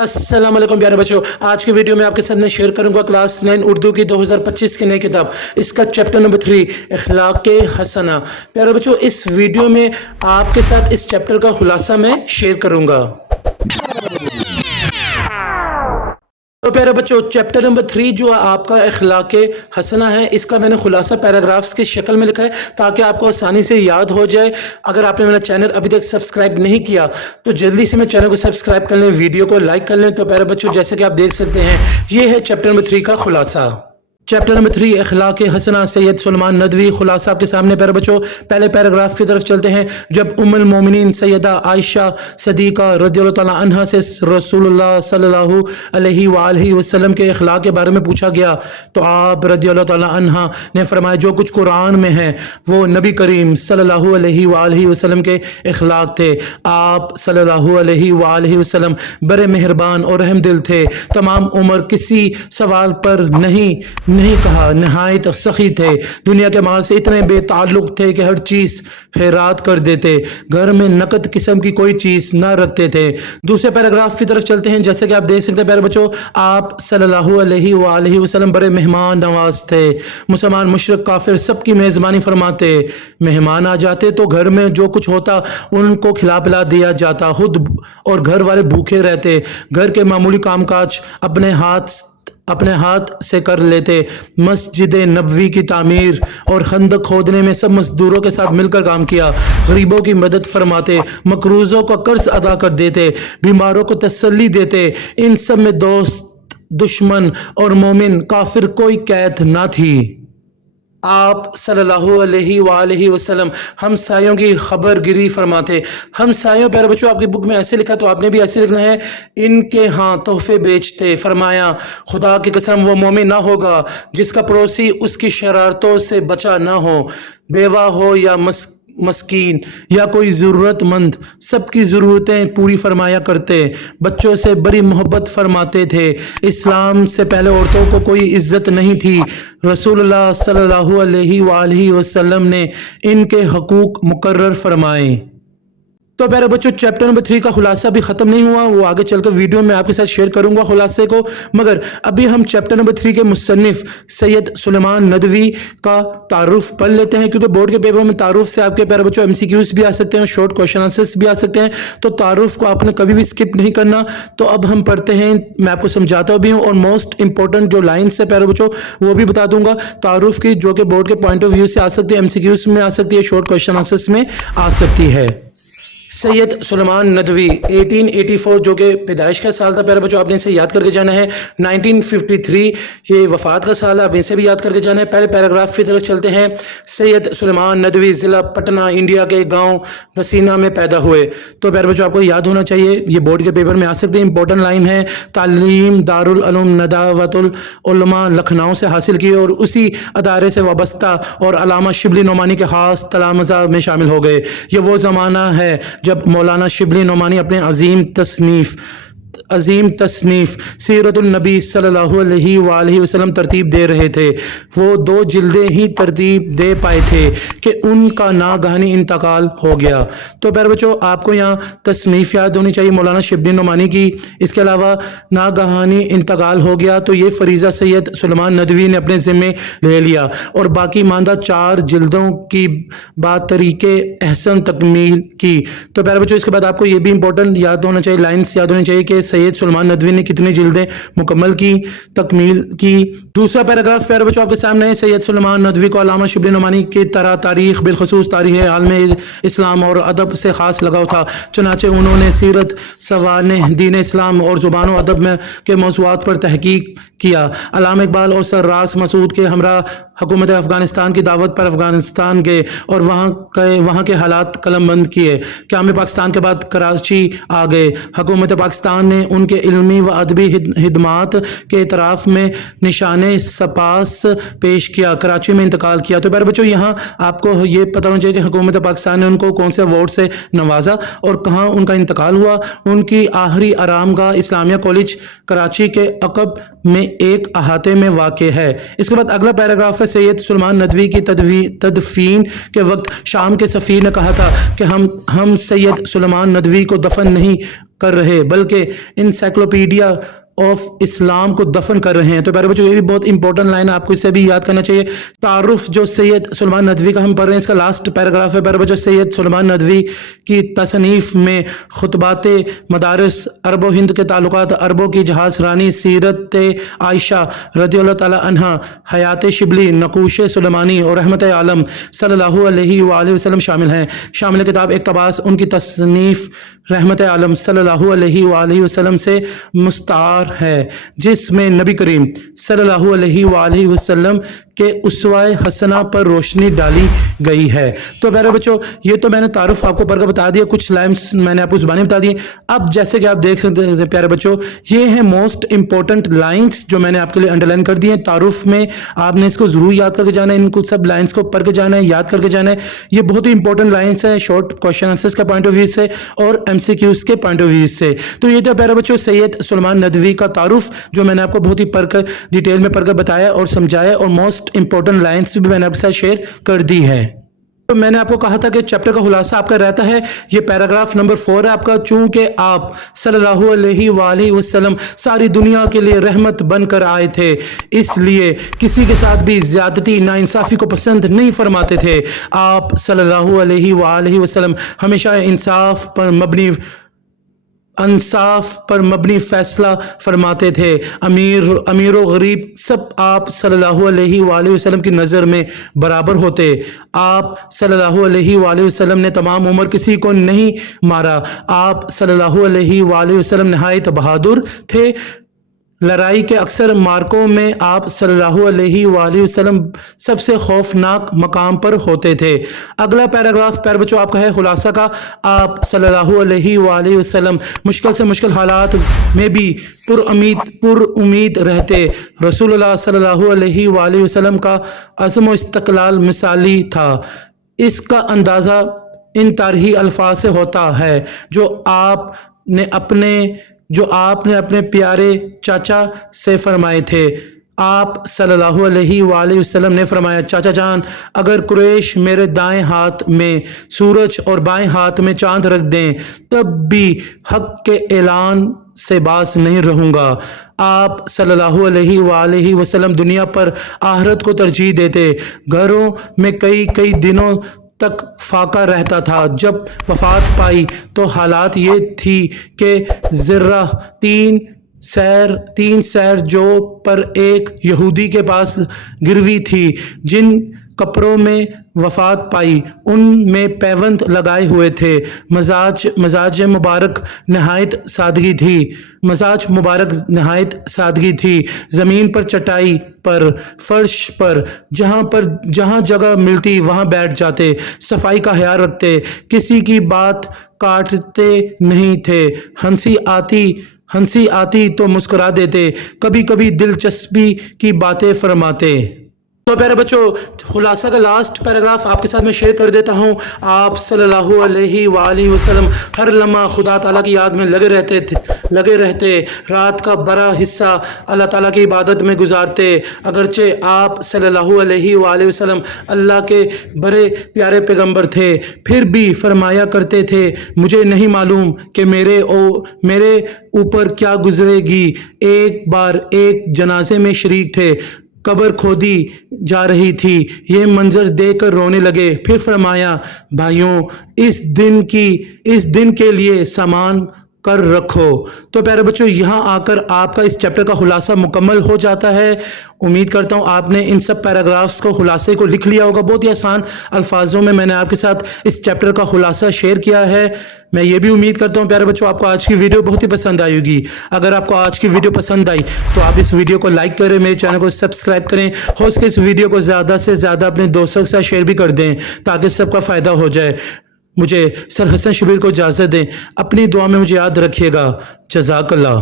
अस्सलाम वालेकुम प्यारे बच्चों, आज की वीडियो में आपके साथ मैं शेयर करूंगा क्लास 9 उर्दू की 2025 की नई किताब, इसका चैप्टर नंबर 3 इखलाक़े हसना। प्यारे बच्चों, इस वीडियो में आपके साथ इस चैप्टर का खुलासा मैं शेयर करूंगा। तो प्यारे बच्चों, चैप्टर नंबर 3 जो आपका इखलाक़े हसना है, इसका मैंने खुलासा पैराग्राफ्स की शक्ल में लिखा है ताकि आपको आसानी से याद हो जाए। अगर आपने मेरा चैनल अभी तक सब्सक्राइब नहीं किया तो जल्दी से मेरे चैनल को सब्सक्राइब कर लें, वीडियो को लाइक कर लें। तो प्यारे बच्चों, जैसे कि आप देख सकते हैं, ये है चैप्टर नंबर 3 का खुलासा। चैप्टर नंबर 3 इखलाक़े हसना, सैयद सुलेमान नदवी। खुलासा आपके सामने प्यारे बच्चों, पहले पैराग्राफ की तरफ चलते हैं। जब उम्मुल मोमिनीन सैयदा आयशा सदीक़ा रज़ियल्लाहु तआला अन्हा से रसूलुल्लाह सल्लल्लाहु अलैहि वआलिहि वसल्लम के इखलाक़ के बारे में पूछा गया तो आप रज़ियल्लाहु तआला अन्हा ने फरमाया, जो कुछ कुरान में है वो नबी करीम सल्लल्लाहु अलैहि वआलिहि वसल्लम के इखलाक़ थे। आप सल्लल्लाहु अलैहि वआलिहि वसल्लम बड़े मेहरबान और रहम दिल थे। तमाम उम्र किसी सवाल पर नहीं कहा, नहायत सखी थे। दुनिया के माल से इतने बेताल्लुक थे कि हर चीज खैरात कर देते। घर में नकद किस्म की कोई चीज ना रखते थे। दूसरे पैराग्राफ की तरफ चलते हैं। जैसे कि आप देख सकते हैं प्यारे बच्चों, आप सल्लल्लाहु अलैहि वआलिहि वसल्लम बड़े मेहमान नवाज थे। मुसलमान मुशरिक काफिर सबकी मेजबानी फरमाते। मेहमान आ जाते तो घर में जो कुछ होता उनको खिला पिला दिया जाता, खुद और घर वाले भूखे रहते। घर के मामूली कामकाज अपने हाथ से कर लेते। मस्जिद नबवी की तामीर और खंदक खोदने में सब मजदूरों के साथ मिलकर काम किया। गरीबों की मदद फरमाते, मकरूजों का कर्ज अदा कर देते, बीमारों को तसल्ली देते। इन सब में दोस्त, दुश्मन और मोमिन काफिर कोई कैद ना थी। आप सल्लल्लाहु अलैहि वआलिहि वसल्लम हमसायों की खबर गिरी फरमाते। हमसायों प्यारे बच्चों, आपकी बुक में ऐसे लिखा तो आपने भी ऐसे लिखना है, इनके हाँ तोहफे बेचते। फरमाया, खुदा की कसम वो मोमिन ना होगा जिसका पड़ोसी उसकी शरारतों से बचा ना हो। बेवा हो या मस्कीन या कोई ज़रूरतमंद, सबकी ज़रूरतें पूरी फरमाया करते। बच्चों से बड़ी मोहब्बत फरमाते थे। इस्लाम से पहले औरतों को कोई इज्जत नहीं थी। रसूलुल्लाह सल्लल्लाहु अलैहि वआलिहि वसल्लम ने इनके हकूक मुकर्रर फरमाए। तो प्यारे बच्चों, चैप्टर नंबर 3 का खुलासा भी खत्म नहीं हुआ, वो आगे चलकर वीडियो में आपके साथ शेयर करूंगा खुलासे को। मगर अभी हम चैप्टर नंबर 3 के मुसन्निफ सैयद सुलेमान नदवी का तारुफ पढ़ लेते हैं, क्योंकि बोर्ड के पेपर में तारुफ से आपके प्यारे बच्चों MCQs भी आ सकते हैं, शॉर्ट क्वेश्चन आंसर्स भी आ सकते हैं। तो तारुफ को आपने कभी भी स्किप नहीं करना। तो अब हम पढ़ते हैं, मैं आपको समझाता भी हूँ और मोस्ट इंपॉर्टेंट जो लाइन्स है प्यारे बच्चों वो भी बता दूंगा तारुफ की, जो कि बोर्ड के पॉइंट ऑफ व्यू से आ सकती है, MCQs में आ सकती है, शॉर्ट क्वेश्चन आंसर्स में आ सकती है। सैयद सुलेमान नदवी 1884 जो कि पैदाइश का साल था प्यारे बच्चों, आपने इसे याद करके जाना है। 1953 ये वफात का साल है, आप इसे भी याद करके जाना है। पहले पैराग्राफ की तरफ चलते हैं। सैयद सुलेमान नदवी ज़िला पटना इंडिया के गांव नसीना में पैदा हुए। तो प्यारे बच्चों, आपको याद होना चाहिए, ये बोर्ड के पेपर में आ सकते हैं। इंपॉर्टेंट लाइन है, तालीम दारुल उलूम नदावतुल उलमा लखनऊ से हासिल की और उसी अदारे से वाबस्ता और अलामा शिबली नोमानी के खास तलामज़ा में शामिल हो गए। ये वो ज़माना है जब मौलाना शिबली नोमानी अपने अजीम तसनीफ सीरतुल नबी सल्लल्लाहु अलैहि वआलिहि वसल्लम तरतीब दे रहे थे। वो 2 जिल्दें ही तरतीब दे पाए थे कि उनका नागहानी इंतकाल हो गया। तो प्यारे बच्चों, आपको यहाँ तसनीफ याद होनी चाहिए मौलाना शिबली नोमानी की। इसके अलावा नागहानी इंतकाल हो गया तो ये फरीज़ा सैयद सुलेमान नदवी ने अपने ज़िम्मे ले लिया और बाकी मानदा 4 जिल्दों की बात तरीके एहसन तकमील की। तो प्यारे बच्चों, इसके बाद आपको ये भी इंपॉर्टेंट याद होना चाहिए, लाइन्स याद होनी चाहिए कि सैयद सुलेमान नदवी ने कितनी जिल्दें मुकम्मल की, तकमील की। दूसरा पैराग्राफ प्यारे बच्चों आपके सामने है। सैयद सुलेमान नदवी को अल्लामा शिबली नोमानी की तरह तारीख बिलखसूस तारीख आलम इस्लाम और अदब से खास लगाव था। चुनाचे उन्होंने सीरत, सवाने, दीन इस्लाम और ज़ुबान अदब में के मौज़ूआत पर तहकीक किया। अल्लामा इकबाल और सर रास मसूद के हमरा हुकूमत अफ़गानिस्तान की दावत पर अफ़गानिस्तान गए और वहाँ के हालात कलमबंद किए। क़याम पाकिस्तान के बाद कराची आ गए। हुकूमत पाकिस्तान ने उनके इल्मी व अदबी हिदमात के इतराफ़ में निशाने सपास पेश किया, कराची में इंतकाल किया। तो प्यारे बच्चों, यहाँ आपको ये पता होना चाहिए कि हुकूमत पाकिस्तान ने उनको कौन से अवार्ड से नवाजा और कहाँ उनका इंतकाल हुआ। उनकी आखिरी आरामगाह इस्लामिया कॉलेज कराची के अकब में एक अहाते में वाक़ है। इसके बाद अगला पैराग्राफ है, सैयद सुलेमान नदवी की तदफीन के वक्त शाम के सफ़ीर ने कहा था कि हम सैयद सुलेमान नदवी को दफन नहीं कर रहे बल्कि इंसाइक्लोपीडिया ऑफ इस्लाम को दफन कर रहे हैं। तो प्यारे बच्चों ये भी बहुत इंपॉर्टेंट लाइन है, आपको इससे भी याद करना चाहिए। तारुफ जो सैयद सुलेमान नदवी का हम पढ़ रहे हैं, इसका लास्ट पैराग्राफ है। प्यारे बच्चों सैयद सुलेमान नदवी की तसनीफ में खुतबाते मदारिस, अरबो हिंद के ताल्लुकात, अरबों की जहाज रानी, सीरत आयशा रदियल्लाहु ताला अन्हा, हयात शिबली, नकूश सुलेमानी और रहमत आलम सल्लल्लाहु अलैहि वसल्लम शामिल हैं। शामिल किताब इक़्तिबास उनकी तसनीफ रहमत आलम सल्लल्लाहु अलैहि वसल्लम से मुस्तार है, जिसमें नबी करीम सल्लल्लाहु अलैहि वसल्लम के उसवाए हसना पर रोशनी डाली गई है। तो प्यारे बच्चों ये तो मैंने तारुफ आपको पढ़कर बता दिया, कुछ लाइन्स मैंने आपको ज़ुबानी बता दी। अब जैसे कि आप देख सकते हैं प्यारे बच्चों, ये है मोस्ट इंपॉर्टेंट लाइन्स जो मैंने आपके लिए अंडरलाइन कर दी हैं। तारुफ में आपने इसको जरूर याद करके जाना है, इनको सब लाइन्स को पढ़ के जाना है, याद करके जाना है। ये बहुत ही इंपॉर्टेंट लाइन्स हैं शॉर्ट क्वेश्चन आंसर्स का पॉइंट ऑफ व्यू से और MCQs के पॉइंट ऑफ व्यू से। तो ये तो प्यारे बच्चों सैयद सुलेमान नदवी का तारुफ जो मैंने आपको बहुत ही पढ़कर डिटेल में पढ़कर बताया और समझाया, और मोस्ट इंपॉर्टेंट लाइन्स भी मैंने आपके साथ शेयर कर दी है। तो मैंने आपको कहा था कि चैप्टर का खुलासा आपका रहता है, ये पैराग्राफ नंबर 4 है आपका। चूंकि आप सल्लल्लाहु अलैहि वसल्लम सारी दुनिया के लिए रहमत बनकर आए थे, इसलिए किसी के साथ भी ज्यादती नाइंसाफी को पसंद नहीं फरमाते थे। आप सल्लल्लाहु अलैहि वसल्लम हमेशा इंसाफ पर मबनी फैसला फरमाते थे। अमीर और गरीब सब आप सल्लल्लाहु अलैहि वसल्लम की नज़र में बराबर होते। आप सल्लल्लाहु अलैहि वसल्लम ने तमाम उम्र किसी को नहीं मारा। आप सल्लल्लाहु अलैहि वसल्लम नहायत बहादुर थे। लड़ाई के अक्सर मार्कों में आप सल्लल्लाहु अलैहि वसल्लम सबसे खौफनाक मकाम पर होते थे। अगला पैराग्राफ प्यारे बच्चों आपका है खुलासा का। आप सल्लल्लाहु अलैहि वसल्लम मुश्किल से मुश्किल हालात में भी पुरुम्मीद रहते। रसूलुल्लाह सल्लल्लाहु अलैहि वसल्लम का अज़्म व इस्तक़लाल मिसाली था। इसका अंदाज़ा इन तारीही अल्फाज से होता है जो आपने अपने प्यारे चाचा से फरमाए थे। आप सल्लल्लाहु अलैहि वसल्लम ने फरमाया, चाचा जान, अगर कुरैश मेरे दाएं हाथ में सूरज और बाएं हाथ में चांद रख दें तब भी हक के ऐलान से बाज नहीं रहूंगा। आप सल्लल्लाहु अलैहि वसल्लम दुनिया पर आखिरत को तरजीह देते। घरों में कई दिनों तक फाका रहता था। जब वफात पाई तो हालात ये थी कि ज़र्रा तीन सैर जो पर एक यहूदी के पास गिरवी थी। जिन कपड़ों में वफात पाई उनमें पैबंद लगाए हुए थे। मजाज मुबारक नहायत सादगी थी। ज़मीन पर, चटाई पर, फर्श पर जहाँ जगह मिलती वहाँ बैठ जाते। सफाई का ख्याल रखते, किसी की बात काटते नहीं थे। हंसी आती तो मुस्कुरा देते, कभी कभी दिलचस्पी की बातें फरमाते। तो प्यारे बच्चों खुलासा का लास्ट पैराग्राफ आपके साथ मैं शेयर कर देता हूँ। आप सल्लल्लाहु अलैहि वसल्लम हर लम्हा खुदा ताला की याद में लगे रहते। रात का बड़ा हिस्सा अल्लाह ताला की इबादत में गुजारते। अगरचे आप सल्लल्लाहु अलैहि वसल्लम अल्लाह के बड़े प्यारे पैगंबर थे, फिर भी फरमाया करते थे, मुझे नहीं मालूम कि मेरे ऊपर क्या गुजरेगी। एक बार एक जनाजे में शरीक थे, कब्र खोदी जा रही थी। ये मंजर देखकर रोने लगे। फिर फरमाया, भाइयों इस दिन के लिए सामान कर रखो। तो प्यारे बच्चों यहाँ आकर आपका इस चैप्टर का खुलासा मुकम्मल हो जाता है। उम्मीद करता हूँ आपने इन सब पैराग्राफ्स को खुलासे को लिख लिया होगा। बहुत ही आसान अल्फाजों में मैंने आपके साथ इस चैप्टर का खुलासा शेयर किया है। मैं ये भी उम्मीद करता हूँ प्यारे बच्चों आपको आज की वीडियो बहुत ही पसंद आई होगी। अगर आपको आज की वीडियो पसंद आई तो आप इस वीडियो को लाइक करें, मेरे चैनल को सब्सक्राइब करें, हो सके इस वीडियो को ज़्यादा से ज़्यादा अपने दोस्तों के साथ शेयर भी कर दें ताकि सबका फ़ायदा हो जाए। मुझे सर हसन शबीर को इजाज़त दें। अपनी दुआ में मुझे याद रखिएगा। जज़ाकल्लाह।